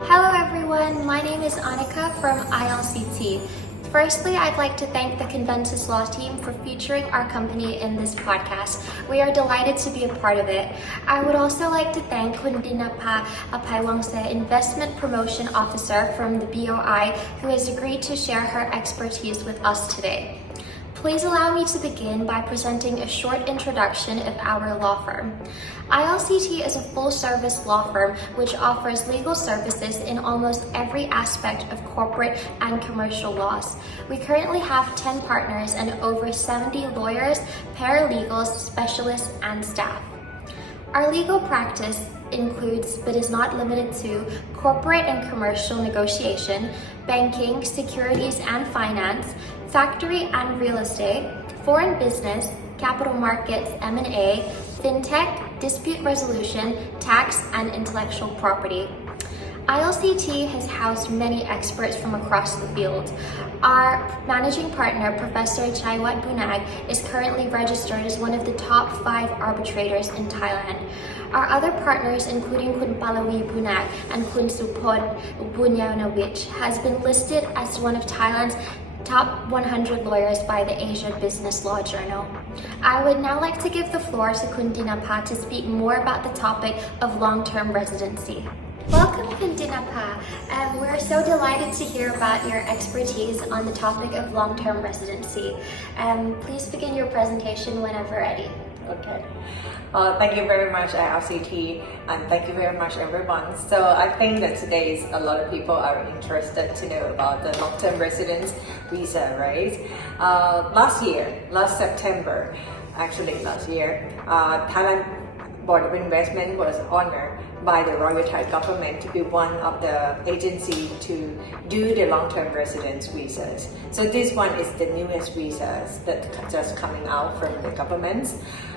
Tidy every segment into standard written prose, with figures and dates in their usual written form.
Hello everyone, my name is Annika from ILCT. Firstly, I'd like to thank the Conventus Law team for featuring our company in this podcast. We are delighted to be a part of it. I would also like to thank Khun Dhinapa Apaivongse, Investment Promotion Officer from the BOI, who has agreed to share her expertise with us today. Please allow me to begin by presenting a short introduction of our law firm. ILCT is a full-service law firm which offers legal services in almost every aspect of corporate and commercial laws. We currently have 10 partners and over 70 lawyers, paralegals, specialists, and staff. Our legal practice includes, but is not limited to, corporate and commercial negotiation, banking, securities and finance, factory and real estate, foreign business, capital markets, M&A, fintech, dispute resolution, tax, and intellectual property. ILCT has housed many experts from across the field. Our managing partner, Professor Chaiwat Bunag, is currently registered as one of the top 5 arbitrators in Thailand. Our other partners, including Khun Palawi Bunag and Khun Supod Bunyawnawich, has been listed as one of Thailand's top 100 lawyers by the Asia Business Law Journal. I would now like to give the floor to Khun Dhinapa to speak more about the topic of long-term residency. Welcome, Khun Dhinapa. We're so delighted to hear about your expertise on the topic of long-term residency. Please begin your presentation whenever ready. Okay. Thank you very much, ILCT, and thank you very much, everyone. So I think that today a lot of people are interested to know about the long-term residence visa, right? Last September, Thailand Board of Investment was honored by the Royal Thai government to be one of the agencies to do the long-term residence visas. So this one is the newest visas that just coming out from the governments.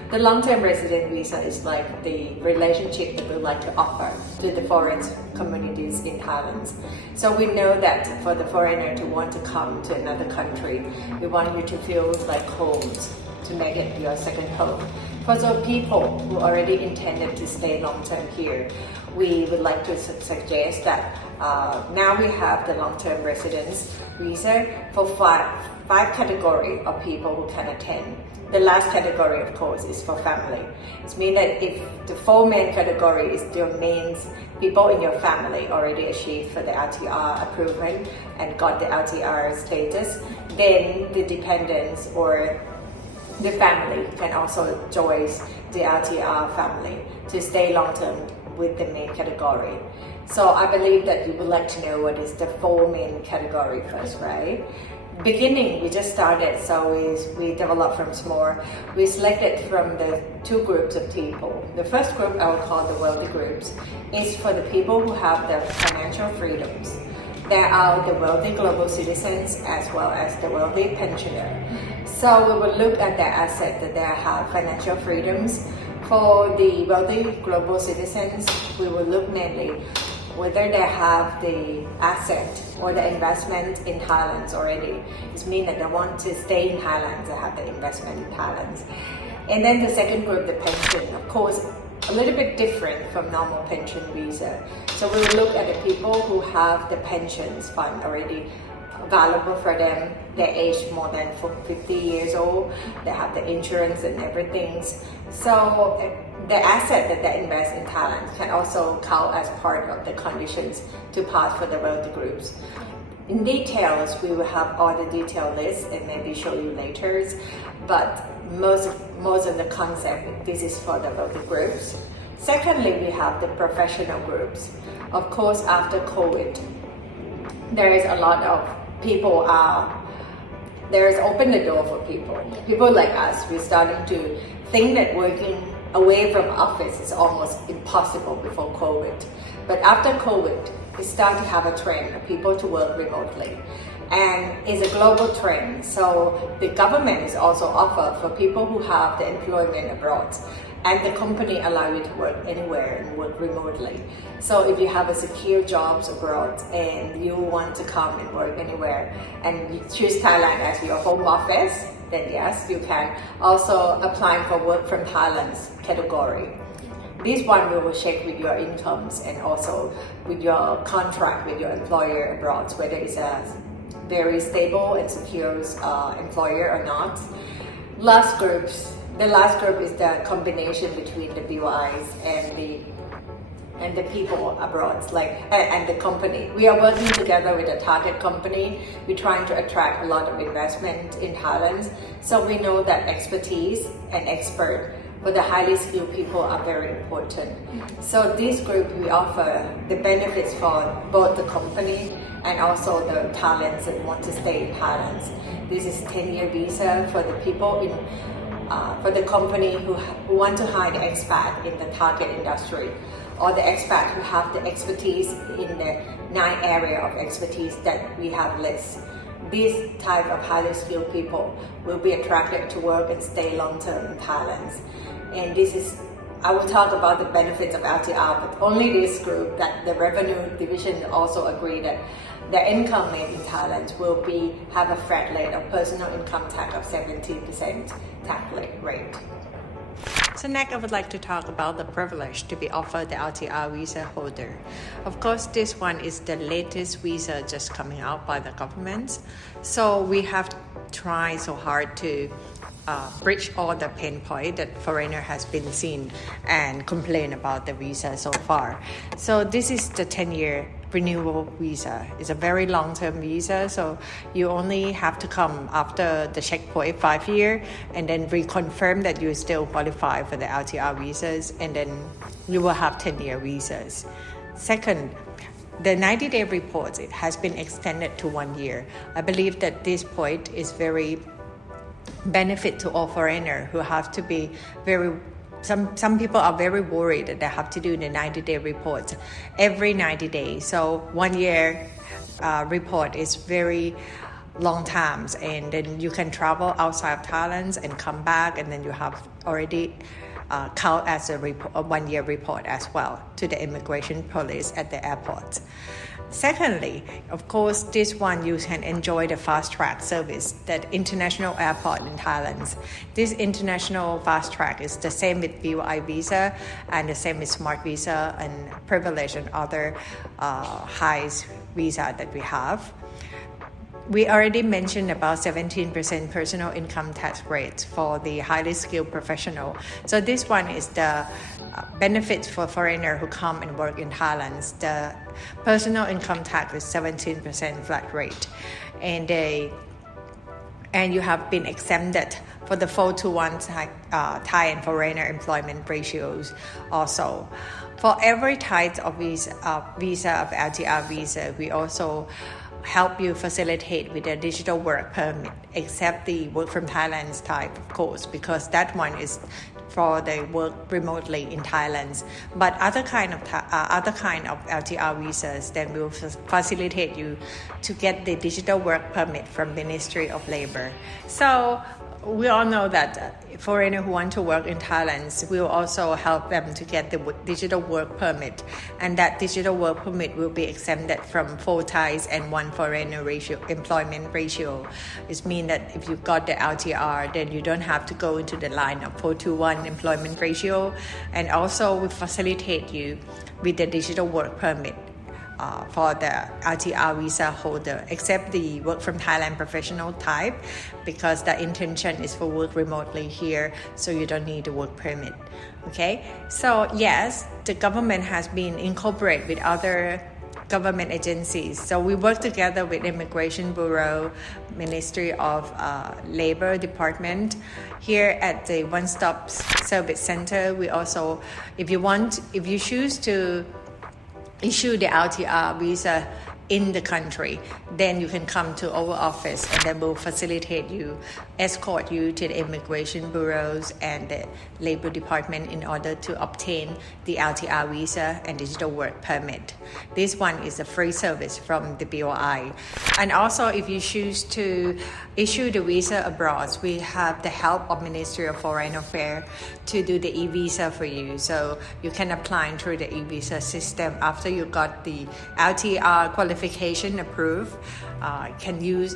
The long-term resident visa is like the relationship that we like to offer to the foreign communities in Thailand. So we know that for the foreigner to want to come to another country, we want you to feel like home, to make it your second home. For those people who already intended to stay long-term here, we would like to suggest that now we have the long-term residence visa for five categories of people who can attend. The last category, of course, is for family. It means that if the 4 main category is your main people in your family already achieved for the LTR approval and got the LTR status, then the dependents or the family can also join the LTR family to stay long-term with the main category. So I believe that you would like to know what is the 4 main category first, right? Beginning, we just started, so we developed from small. We selected from the 2 groups of people. The first group, I would call the wealthy groups, is for the people who have the financial freedoms. There are the wealthy global citizens as well as the wealthy pensioner. So we will look at their asset that they have financial freedoms. For the wealthy global citizens, we will look mainly whether they have the asset or the investment in Thailand already. It means that they want to stay in Thailand, they have the investment in Thailand. And then the second group, the pension, of course, a little bit different from normal pension visa. So we will look at the people who have the pensions fund already available for them. They age more than 50 years old. They have the insurance and everything. So the asset that they invest in Thailand can also count as part of the conditions to pass for the wealthy groups. In details, we will have all the detailed lists and maybe show you later. But most of the concept, this is for the wealthy groups. Secondly, we have the professional groups. Of course, after COVID, there is a lot of people there's opened the door for people. People like us, we're starting to think that working away from office is almost impossible before COVID. But after COVID, we start to have a trend of people to work remotely. And it's a global trend. So the government is also offer for people who have the employment abroad. And the company allow you to work anywhere and work remotely. So if you have a secure jobs abroad and you want to come and work anywhere and you choose Thailand as your home office, then yes, you can also apply for work from Thailand's category. This one we will check with your incomes and also with your contract with your employer abroad, whether it's a very stable and secure employer or not. The last group is the combination between the BOIs and the people abroad, and the company. We are working together with a target company. We're trying to attract a lot of investment in Thailand. So we know that expertise and expert for the highly skilled people are very important. So this group, we offer the benefits for both the company and also the talents that want to stay in Thailand. This is 10-year visa for the people for the company who want to hire the expat in the target industry, or the expat who have the expertise in the 9 area of expertise that we have listed. This type of highly skilled people will be attracted to work and stay long-term in Thailand. And I will talk about the benefits of LTR, but only this group, that the revenue division also agree that the income made in Thailand will have a flat rate of personal income tax of 17% tax rate. So next, I would like to talk about the privilege to be offered the LTR visa holder. Of course, this one is the latest visa just coming out by the government. So we have tried so hard to bridge all the pain points that foreigner has been seen and complain about the visa so far. So this is the 10-year renewable visa. It's a very long-term visa, so you only have to come after the checkpoint 5 years and then reconfirm that you still qualify for the LTR visas, and then you will have 10-year visas. Second, the 90-day report, it has been extended to 1 year. I believe that this point is very benefit to all foreigners who have to be some people are very worried that they have to do the 90-day report every 90 days. So 1 year report is very long times, and then you can travel outside of Thailand and come back, and then you have already count as a 1 year report as well to the immigration police at the airport. Secondly, of course, this one you can enjoy the fast track service, that international airport in Thailand. This international fast track is the same with BOI visa and the same with smart visa and privilege and other high visa that we have. We already mentioned about 17% personal income tax rate for the highly skilled professional. So this one is the benefit for foreigner who come and work in Thailand. The personal income tax is 17% flat rate, and you have been exempted for the 4:1 Thai and foreigner employment ratios also. For every type of visa of LTR visa, we also help you facilitate with a digital work permit, except the work from Thailand type, of course, because that one is for the work remotely in Thailand. But other kind of LTR visas then will facilitate you to get the digital work permit from Ministry of Labor. So we all know that foreigners who want to work in Thailand, we will also help them to get the digital work permit, and that digital work permit will be exempted from 4 Thais and 1 foreigner employment ratio. It means that if you've got the LTR, then you don't have to go into the line of 4:1 employment ratio, and also we facilitate you with the digital work permit for the LTR visa holder, except the work from Thailand professional type, because the intention is for work remotely here, so you don't need a work permit. Okay, so yes, the government has been incorporated with other government agencies. So we work together with Immigration Bureau, Ministry of Labor Department. Here at the One Stop Service Center, we also, if you choose to issue the LTR visa in the country, then you can come to our office, and then we'll facilitate you, escort you to the immigration bureaus and the labor department in order to obtain the LTR visa and digital work permit. This one is a free service from the BOI. And also, if you choose to issue the visa abroad, we have the help of Ministry of Foreign Affairs to do the e-visa for you. So you can apply through the e-visa system after you got the LTR qualification approved.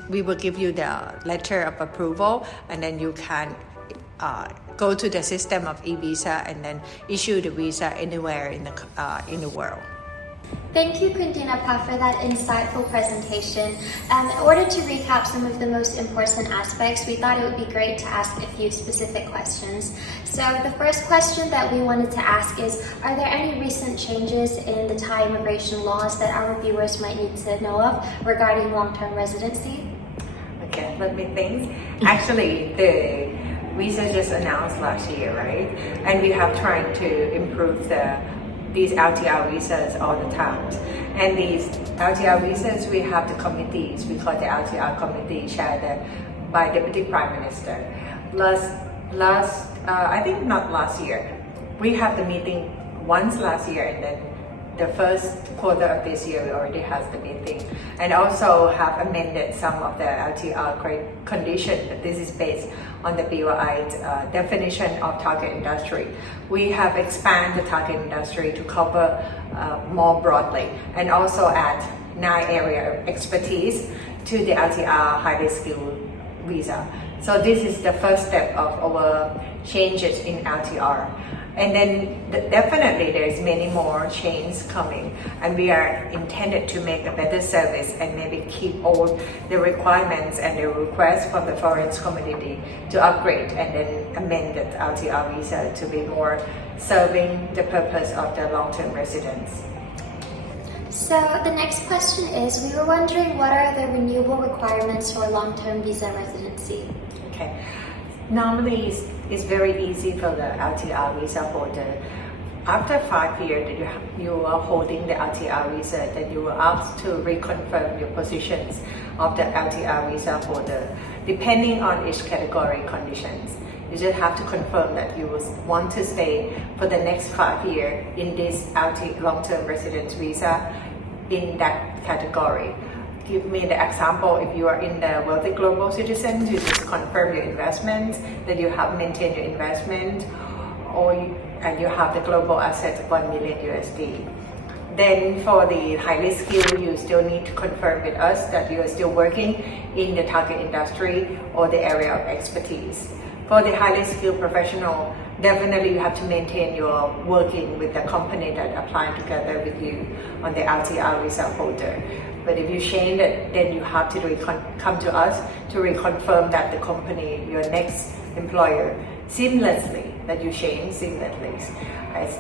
We will give you the letter of approval, and then you can go to the system of e-visa and then issue the visa anywhere in the world. Thank you, Khun Dhinapa, for that insightful presentation. In order to recap some of the most important aspects, we thought it would be great to ask a few specific questions. So the first question that we wanted to ask is, are there any recent changes in the Thai immigration laws that our viewers might need to know of regarding long-term residency? Okay, let me think. Actually, the visa just announced last year, right? And we have tried to improve these LTR visas all the time. And these LTR visas, we have the committees, we call the LTR committee chaired by Deputy Prime Minister. I think not last year. We have the meeting once last year, and then the first quarter of this year we already have the meeting, and also have amended some of the LTR condition. This is based on the BOI definition of target industry. We have expanded the target industry to cover more broadly, and also add 9 areas of expertise to the LTR highly skilled visa. So this is the first step of our changes in LTR. And then definitely there is many more changes coming, and we are intended to make a better service and maybe keep all the requirements and the requests from the foreign community to upgrade and then amend the LTR visa to be more serving the purpose of the long-term residents. So the next question is, we were wondering what are the renewable requirements for long-term visa residency? Okay. Normally, it's very easy for the LTR visa holder. After 5 years that you are holding the LTR visa, then you are asked to reconfirm your positions of the LTR visa holder, depending on each category conditions. You just have to confirm that you want to stay for the next 5 years in this long-term residence visa in that category. Give me the example, if you are in the wealthy global citizen, you just confirm your investments, that you have maintained your investment, and you have the global assets of 1 million USD. Then for the highly skilled, you still need to confirm with us that you are still working in the target industry or the area of expertise. For the highly skilled professional, definitely you have to maintain your working with the company that applying together with you on the LTR visa holder. But if you change it, then you have to come to us to reconfirm that the company, your next employer, seamlessly, that you change seamlessly,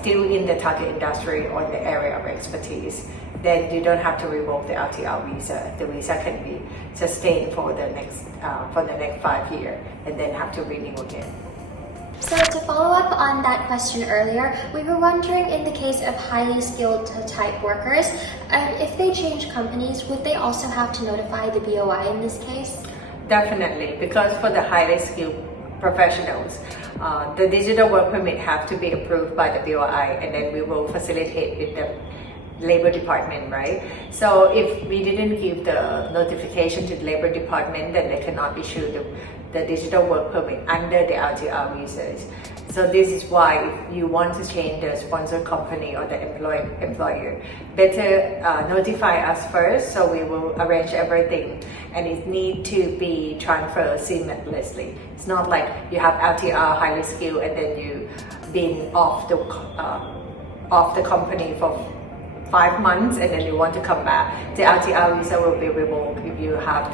still in the target industry or the area of expertise. Then you don't have to revoke the LTR visa. The visa can be sustained for the next 5 years, and then have to renew again. So to follow up on that question earlier, we were wondering, in the case of highly skilled type workers, if they change companies, would they also have to notify the BOI in this case? Definitely, because for the highly skilled professionals, the digital work permit have to be approved by the BOI, and then we will facilitate with the Labor Department, right? So if we didn't give the notification to the Labor Department, then they cannot issue the digital work permit under the LTR visas. So this is why if you want to change the sponsor company or the employer, better notify us first, so we will arrange everything, and it need to be transferred seamlessly. It's not like you have LTR highly skilled and then you been off the company for 5 months and then you want to come back. The LTR visa will be revoked if you have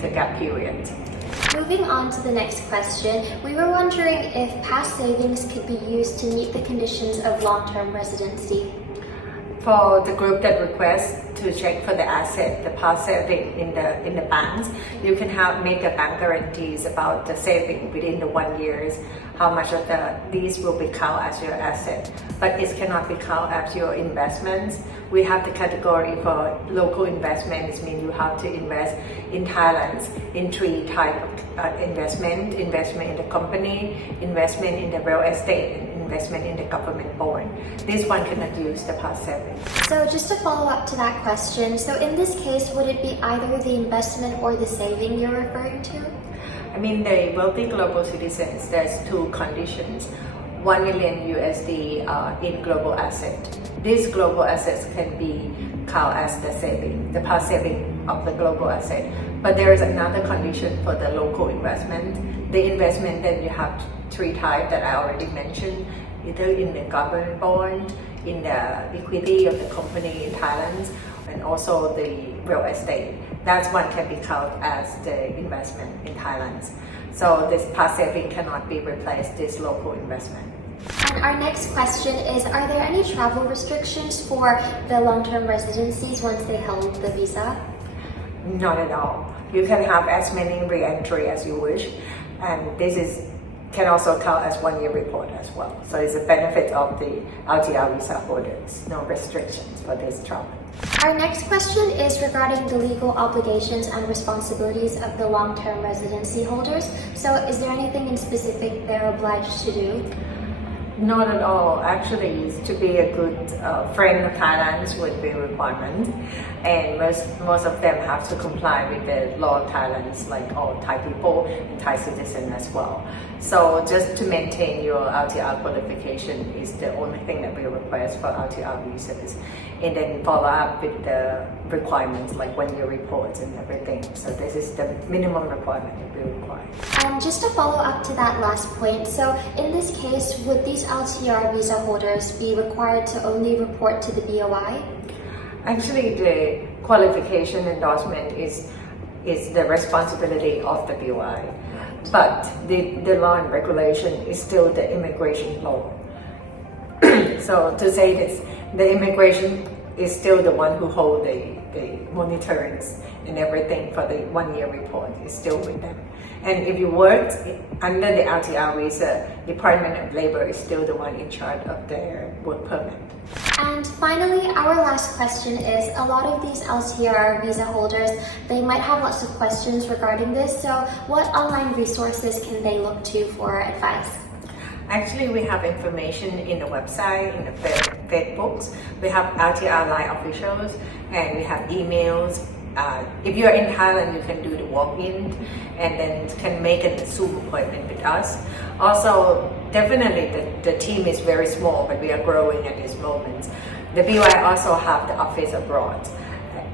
the gap period. Moving on to the next question, we were wondering if past savings could be used to meet the conditions of long-term residency. For the group that requests to check for the asset, the past saving in the banks, you can make a bank guarantees about the saving within the 1 year, how much of these will be counted as your asset, but it cannot be counted as your investments. We have the category for local investment. It means you have to invest in Thailand in 3 types of investment in the company, investment in the real estate, and investment in the government bond. This one cannot use the past savings. So just to follow up to that question, so in this case, would it be either the investment or the saving you're referring to? I mean, the wealthy global citizens, there's 2 conditions. 1 million USD in global asset. These global assets can be count as the saving, the past saving of the global asset. But there is another condition for the local investment. The investment, then you have three types that I already mentioned, either in the government bond, in the equity of the company in Thailand, and also the real estate. That one can be counted as the investment in Thailand. So this past saving cannot be replaced this local investment. And our next question is, are there any travel restrictions for the long-term residencies once they hold the visa? Not at all. You can have as many re-entry as you wish, and this can also count as 1 year report as well. So it's a benefit of the LTR visa holders. No restrictions for this travel. Our next question is regarding the legal obligations and responsibilities of the long-term residency holders. So is there anything in specific they're obliged to do? Not at all. Actually, to be a good friend of Thailand would be a requirement, and most of them have to comply with the law of Thailand, like all Thai people and Thai citizens as well. So just to maintain your LTR qualification is the only thing that we request for LTR visas, and then follow up with the requirements like 1 year reports and everything. So this is the minimum requirement that we require. And just to follow up to that last point, so in this case, would these LTR visa holders be required to only report to the BOI? Actually, the qualification endorsement is the responsibility of the BOI, but the law and regulation is still the immigration law. So to say this, the immigration is still the one who hold the monitorings and everything for the 1 year report is still with them. And if you worked under the LTR visa, Department of Labor is still the one in charge of their work permit. And finally, our last question is, a lot of these LTR visa holders, they might have lots of questions regarding this. So what online resources can they look to for advice? Actually, we have information in the website, in the Facebooks. We have LTR Line officials, and we have emails. If you're in Thailand, you can do the walk-in and then can make a Zoom appointment with us. Also, definitely the team is very small, but we are growing at this moment. The BOI also have the office abroad.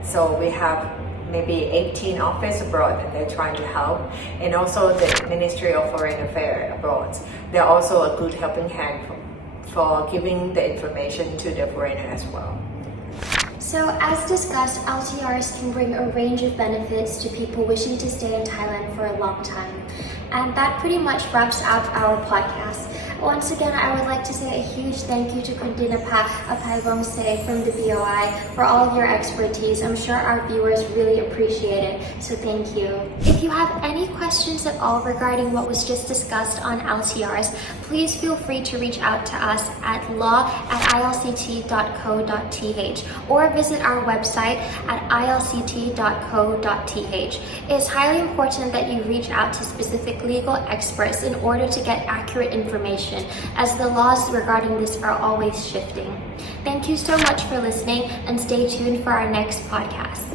So we have maybe 18 offices abroad and they're trying to help. And also the Ministry of Foreign Affairs abroad. They're also a good helping hand for giving the information to the foreigner as well. So as discussed, LTRs can bring a range of benefits to people wishing to stay in Thailand for a long time. And that pretty much wraps up our podcast. Once again, I would like to say a huge thank you to Khun Dhinapa Apaivongse from the BOI for all of your expertise. I'm sure our viewers really appreciate it, so thank you. If you have any questions at all regarding what was just discussed on LTRs, please feel free to reach out to us at law@ilct.co.th or visit our website at ilct.co.th. It's highly important that you reach out to specific legal experts in order to get accurate information, as the laws regarding this are always shifting. Thank you so much for listening, and stay tuned for our next podcast.